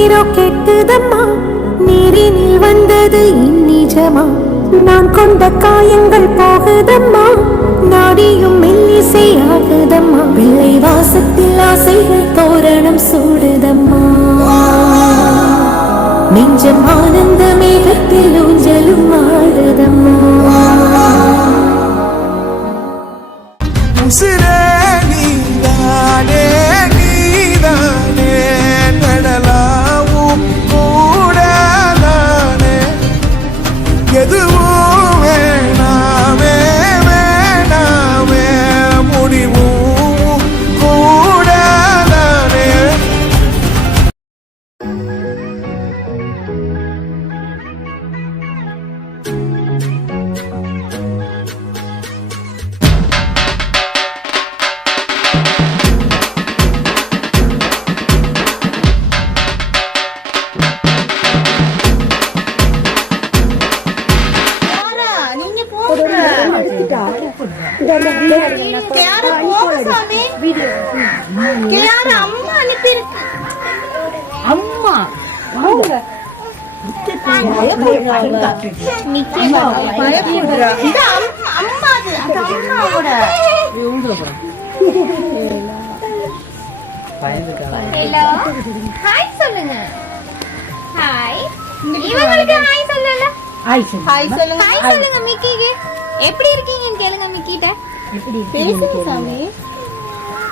உயிரோ கெட்டுதம்மா, நீரினில் வந்தது இந்நிஜமா. நான் கொண்ட காயங்கள் போகுதம்மா, நாடியும் மெல்லிசை ஆகுதம்மா. பிள்ளை வாசத்தில் ஆசைகள் தோரணம் சூடுதம்மா, நெஞ்சம் ஆனந்த மேகத்தில் ஊஞ்சலும் ஆடுதம்மா. அம்மா சொல்லுங்க. ஹாய் இவங்களுக்கு ஹாய் சொல்லல. ஹாய் சொல்லுங்க. ஹாய் சொல்லுங்க மிக்கிக்கு. எப்படி இருக்கீங்கன்னு கேளுங்க மிக்கிட்ட. பேசுங்க சாமி,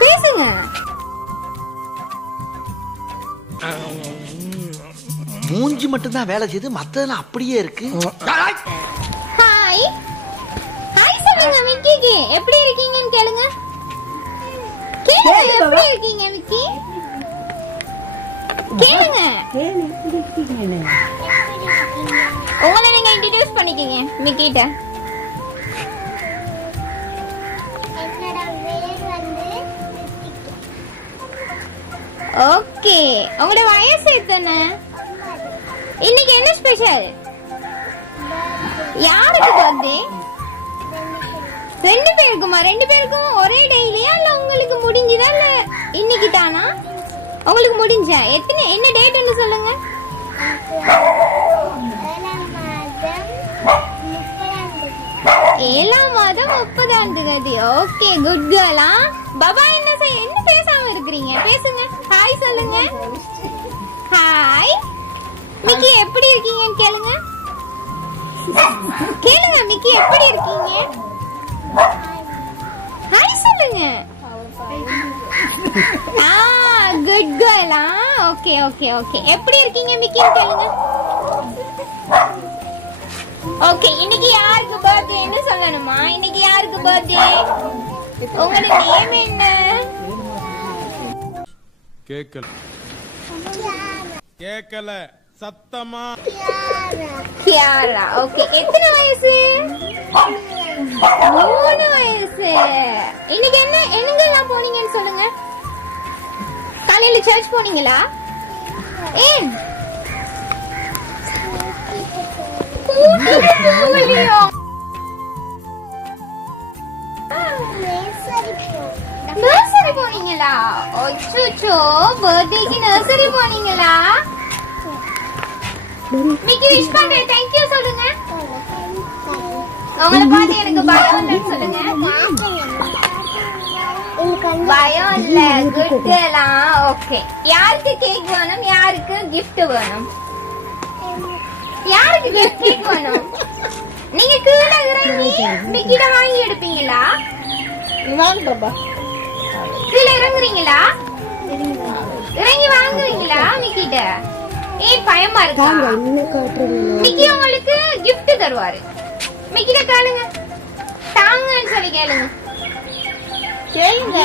பேசுங்க. மூஞ்சி மட்டும் தான் வேலை செய்து, மத்ததெல்லாம் அப்படியே இருக்கு. ஹாய் ஹாய் சொல்லுங்க மிக்கிக்கு. எப்படி இருக்கீங்கன்னு கேளுங்க. கேளுங்க எப்படி இருக்கீங்க மிக்கி, கேளுங்க. உங்களை நீங்க இன்ட்ரோ듀ஸ் பண்ணிக்கீங்க மிக்கிட்ட. ஓகே, உங்களோட வயசு எத்தனை? இன்னைக்கு என்ன ஸ்பெஷல்? யாருக்கு பர்த்டே? ரெண்டு பேருக்குமா? ரெண்டு பேருக்கும் ஒரே டெய்லியா இல்ல உங்களுக்கு முடிஞ்சதா இல்ல இன்னைக்கு தானா? உங்களுக்கு முடிஞ்சா எத்தனை, என்ன டேட்னு சொல்லுங்க. 7ஆம் மாதம் 30ஆம் தேதி. ஓகே, குட் கேர்ளா. பாபா என்ன பேசாம இருக்கிறீங்க? பேசுங்க, ஹாய் சொல்லுங்க. ஹாய் மிக்கி, எப்படி இருக்கீங்கன்னு கேளுங்க. கேளுங்க மிக்கி, எப்படி இருக்கீங்க? ஹாய் சொல்லுங்க. குட் கேர்ளா. ஓகே ஓகே ஓகே, எப்படி இருக்கீங்க மிக்கின்னு கேளுங்க. ஓகே, இன்னைக்கு யாருக்கு பர்த்டேன்னு சொல்லணுமா? இன்னைக்கு யாருக்கு பர்த்டே? உங்களோட நேம் என்ன? கேக்கல சத்தமா. கியாரா. ஓகே, எத்தனை வயசு? 3 வயசு. இன்னைக்கு எங்கெல்லாம் போனீங்கன்னு சொல்லுங்க. காலையில சர்ச் போனீங்களா? ஏன் நர்சரி போனீங்களா? அச்சோ, பர்த்டேக்கு நர்சரி போனீங்களா? மிக்கி விஷ் பண்றேன், थैंक यू சொல்லுங்க. உங்களை பார்த்து எனக்கு பயம் இல்லைன்னு சொல்லுங்க. பயம் இல்ல, குட் கேர்லாம். ஓகே, யாருக்கு கேக் வேணும்? யாருக்கு gift வேணும்? யாருக்கு கேக் வேணும்? நீங்க கீழே இறங்கி மிக்கிட்ட வாங்கி எடுப்பீங்களா? கீழே இறங்குறீங்களா? இறங்கி வாங்குவீங்களா மிக்கிட்ட? ஏன் பயமா இருக்கா? மிக்கி உங்களுக்கு gift தருவாரு. மிக்கிட்ட கேளுங்க, தாங்கன்னு சொல்லி கேளுங்க. கேளுங்க,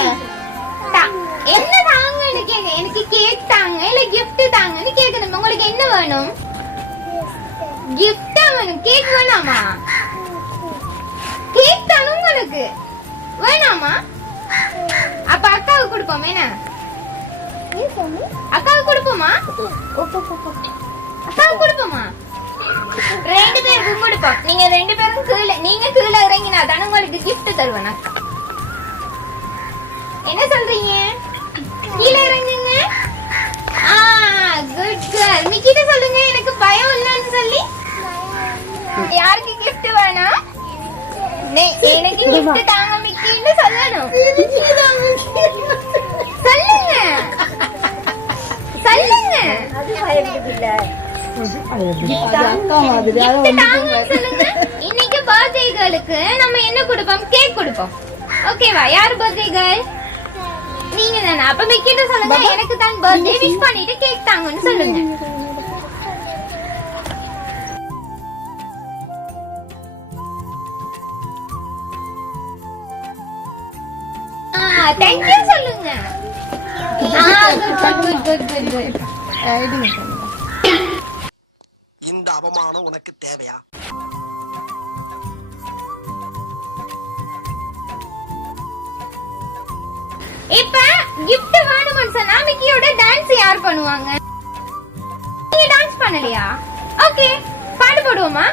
என்ன தாங்கன்னு கேளுங்க. எனக்கு கேக் தாங்க இல்ல gift தாங்கன்னு கேட்கணும். உங்களுக்கு என்ன வேணும்? gift வேணும். கேக் வேணாமா? கேக் தானே உங்களுக்கு வேணாமா? அப்ப அக்காவுக்கு கொடுப்போம். என்ன அக்காவுக்கு கொடுப்போமா? அக்காவுக்கு கொடுப்போமா? 2 பேருக்கும் கொடுப்போம். நீங்க 2 பேரும் கீழே இறங்கினா தானே உங்களுக்கு gift தருவேன். அக்கா என்ன சொல்றீங்க? கீழே இறங்குங்க. குட் gift தாங்கன்னு சொல்லுங்க. இன்னைக்கு பர்த்டே கேர்ளுக்கு நம்ம என்ன கொடுப்போம்? கேக் கொடுப்போம். ஓகேவா? யார் பர்த்டே கேர்ள்? நீங்க தானே. அப்ப மிக்கிட்ட சொல்லுங்க எனக்கு தான் பர்த்டே விஷ் பண்ணிட்டு கேக் தாங்கன்னு சொல்லுங்க. Thank you சொல்லுங்க. good. இந்த அவமானம் உனக்கு தேவையா? இப்ப gift வேணும்னு சொன்னா மிக்கியோட டான்ஸ் யார் பண்ணுவாங்க? நீங்க டான்ஸ் பண்ணலையா? ஓகே, பாட்டு போடுவோமா?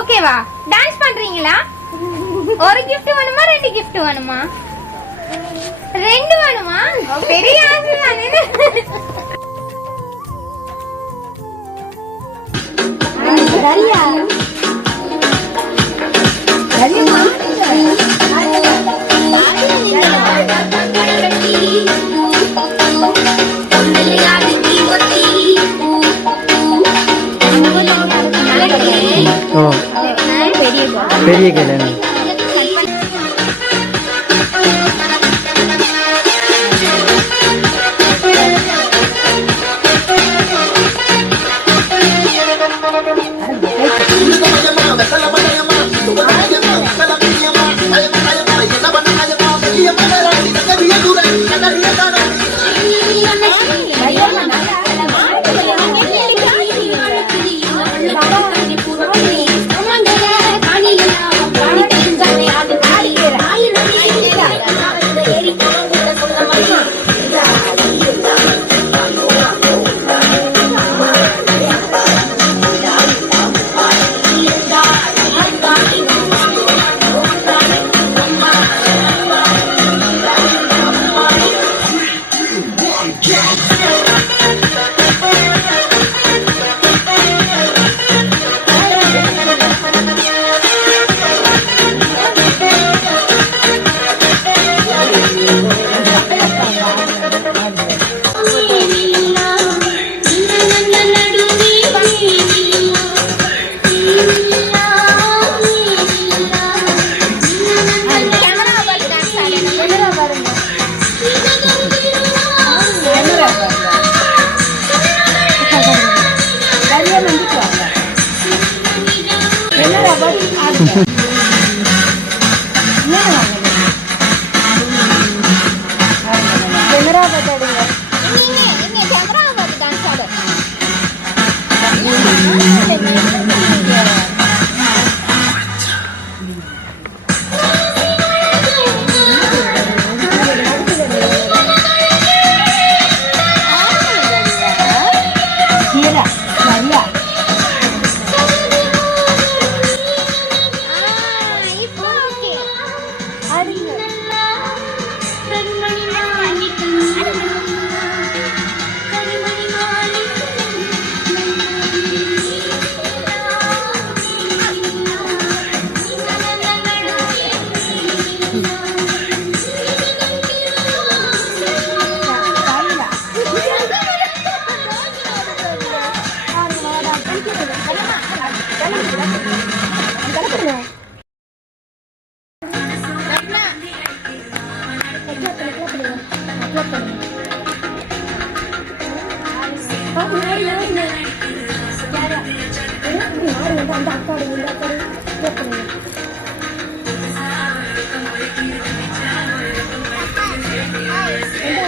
ஓகேவா? டான்ஸ் பண்றீங்களா? ஒரு gift வேணுமா 2 gift வேணுமா? 2 வேணுமா? பெரிய ஆசை தானே. பெரிய கேளு அந்த